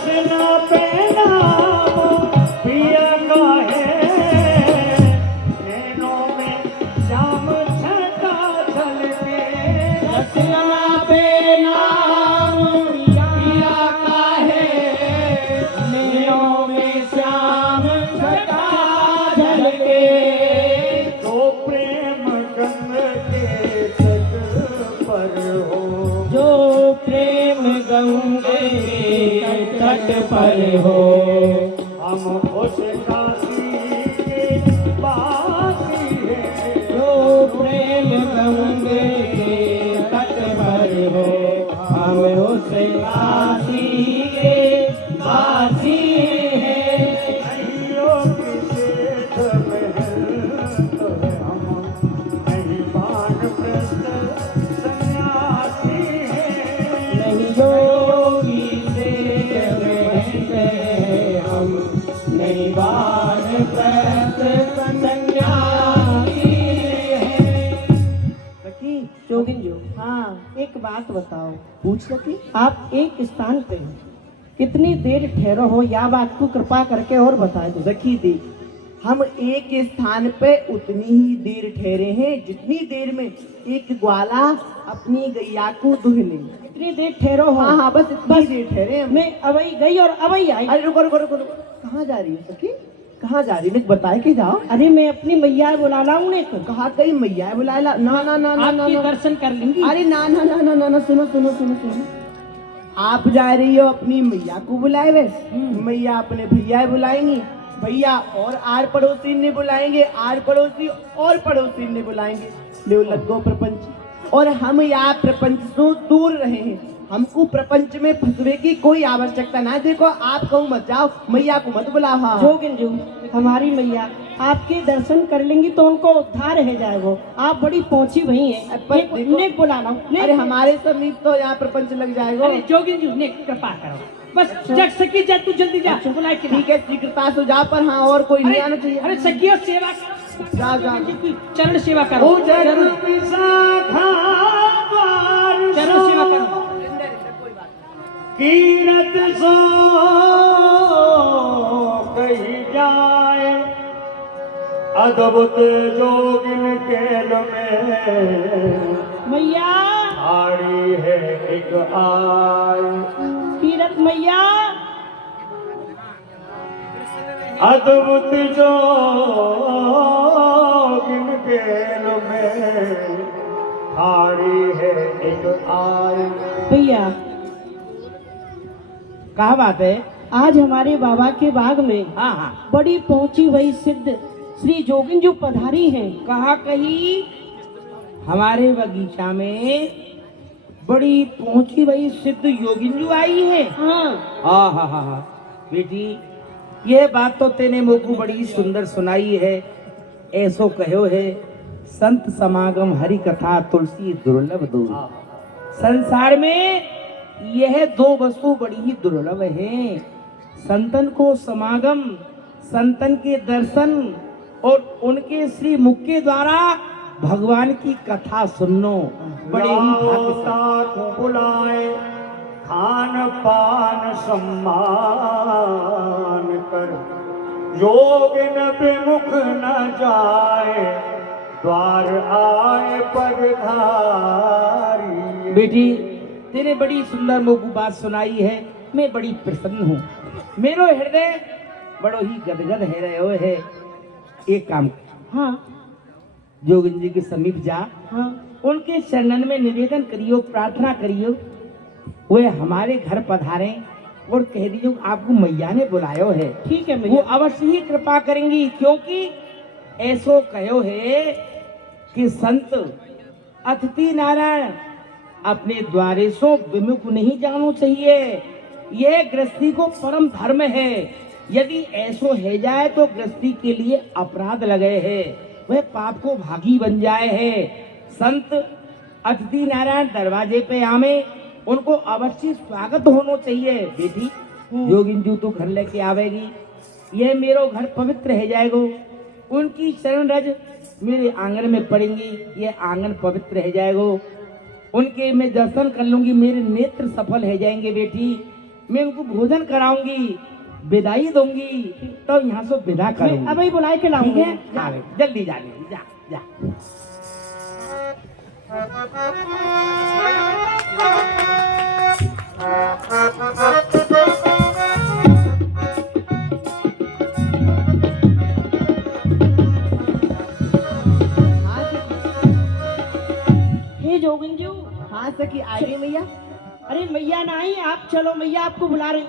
रसना पे नाम पिया का है, नैनों में श्याम छटा छलके। रसना पे नाम पिया का है, नैनों में श्याम छटा झलके। जो प्रेम गंग के तट पर हो, जो प्रेम गंगे के तट पर हो, हम उस काशी के वासी हैं। जो प्रेम गंगे के तट पर हो, हम उस काशी के वासी हैं। नैयों की सेठ महल तो हम नहीं वानप्रस्थ सन्यासी हैं। नहीं योगी से रहते हम, नहीं वानप्रस्थ सन्यासी हैं। सखी जोगिन जो हाँ एक बात बताओ, पूछ सकी। आप एक स्थान पे हो, कितनी देर ठहरो हो, या बात को कृपा करके और बता दो। सखी देख, हम एक स्थान पे उतनी ही देर ठहरे हैं जितनी देर में एक ग्वाला अपनी गैया को दुह ले। कितनी देर ठहरो हो? हाँ हाँ, बस इतनी देर ठहरे हम। मैं अवई गई और अवई आई। अरे रुको रुको रुको रुको, कहाँ जा रही हो सखी? कहाँ जा रही है? बताए के जाओ। अरे मैं अपनी मैया बुला लाऊं ने तो। कहा कहीं मैया बुलाएला? ना ना ना ना ना आपके ना। दर्शन कर लेंगी। अरे ना ना ना ना ना ना, सुनो सुनो सुनो सुनो। आप जा रही हो अपनी मैया को बुलाए वे, मैया अपने भैया बुलाएंगी, भैया और आर पड़ोसी ने बुलाएंगे, आर पड़ोसी और पड़ोसी ने बुलाएंगे। ले लगो प्रपंच। और हम यहाँ प्रपंच से दूर रहे हैं, हमको प्रपंच में फंसवे की कोई आवश्यकता ना है। देखो आप कहूँ मत जाओ, मैया को मत बुलाओ। हाँ जोगिन जो हमारी मैया आपके दर्शन कर लेंगी तो उनको उद्धार है जाएगा। आप बड़ी पहुंची वही है, पर देखो- नेक बुला लाऊं। अरे हमारे समीप तो यहाँ प्रपंच लग जाएगा। अरे जोगिन जी ने कृपा करो, बस जग सकी जा, तू जल्दी जा, बुलाए के ठीक है, शीघ्रता से जा, पर हाँ और कोई नहीं आना चाहिए। अरे सखियों सेवा जा जा जोगिन जी की चरण सेवा करो, ओ जग चरण विशाखा द्वार चरण सेवा करो। कीरत सो कही जाए, अद्भुत जोगिन केल में मैया आड़ी है एक आय। तीरथ मैया अद्भुत जोगिन केल में आड़ी है एक आय। भैया कहा बात है? आज हमारे बाबा के बाग में हाँ हाँ, बड़ी पहुंची वही सिद्ध श्री जोगिन जो पधारी हैं। कहा कही हमारे बगीचा में बड़ी पहुंची वही सिद्ध योगिंजू आई है। हाँ हाँ हाँ हाँ हाँ बेटी, ये बात तो तेने मोकू बड़ी सुंदर सुनाई है। ऐसो कहो है, संत समागम हरि कथा तुलसी दुर्लभ दो। संसार में यह दो वस्तु बड़ी ही दुर्लभ है, संतन को समागम, संतन के दर्शन और उनके श्री मुख के द्वारा भगवान की कथा सुननो बड़े ही भाग्य से। को बुलाए, खान पान सम्मान कर, योगिन विमुख न जाए, द्वार आए पगधारी। बेटी तेने बड़ी सुंदर मोकू बात सुनाई है, मैं बड़ी प्रसन्न हूँ। मेरो हृदय बड़ो ही गदगद है रहे हो है। एक काम कर, हाँ जोगिन जी के समीप जा, हाँ उनके चरणन में निवेदन करियो, प्रार्थना करियो, वे हमारे घर पधारे और कह दीजिए आपको मैया ने बुलायो है। ठीक है वो मैया। अवश्य ही कृपा करेंगी, क्योंकि ऐसो कहो है कि संत अतिथि नारायण अपने द्वारे सो विमुख नहीं जानो चाहिए। यह गृहस्थी को परम धर्म है। यदि ऐसो है जाए तो गृहस्थी के लिए अपराध लगे है, वह पाप को भागी बन जाए है। संत अतिथि नारायण दरवाजे पे आवे, उनको अवश्य स्वागत होना चाहिए। बेटी जोगिंजू तो घर लेके आवेगी, यह मेरो घर पवित्र है जाएगो। उनकी शरण रज मेरे आंगन में पड़ेंगी, ये आंगन पवित्र है जाएगो। उनके मैं दर्शन कर लूंगी, मेरे नेत्र सफल है जाएंगे। बेटी मैं उनको भोजन कराऊंगी, विदाई दूंगी, तो यहाँ से विदा मैं करूंगी। अभी बुलाए के ठीक लाऊंगी। है, हाँ भाई, जल्दी जा ले, जा जा। हाँ सखी, हे जोगिंदू, हाँ सखी आ गई मैया। अरे मैया ना आई, आप चलो, मैया आपको बुला रही।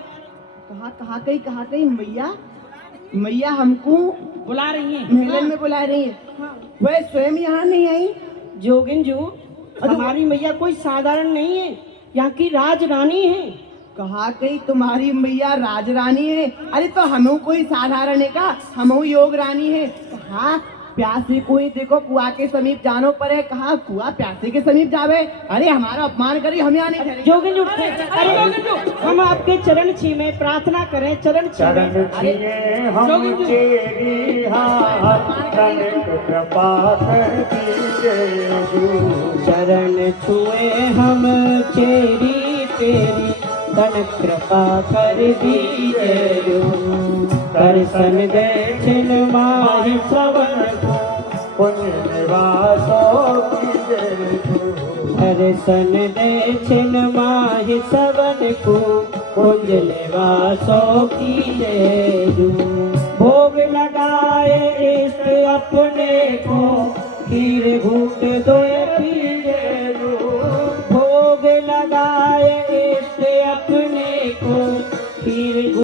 कहाँ कहीं मैया, मैया हमको बुला रही हैं। महलन में बुला रही है। हाँ। वह स्वयं यहाँ नहीं आई। जोगिंदू, हमारी मैया कोई साधारण नहीं है, यहाँ की राज रानी है। कहा कहीं तुम्हारी मैया राजरानी है। अरे तो हम कोई साधारण है का, हम योग रानी है। कहा प्यासे कोई देखो कुआ के समीप जानो पर है, कहा कुआ प्यासे के समीप जावे। अरे हमारा अपमान करी, हम यहाँ नहीं ठहरेंगे। जोगिंदू, अरे हम आपके चरण छीमे, प्रार्थना करें, चरण चरण छीमे। छिए हम तेरी हाथ, तनिक कृपा कर दीजिए जो। चरण छुए हम चेरी तेरी, तन कृपा कर दीजिए। दर्शन दे छिन माहि श्रवण को, पुण्य निवासों कीजिए जो। दर्शन दे छिन माहि श्रवण को, कुंज निवासों की जय। भोग लगाए इष्ट अपने को, खीर घूट दो पी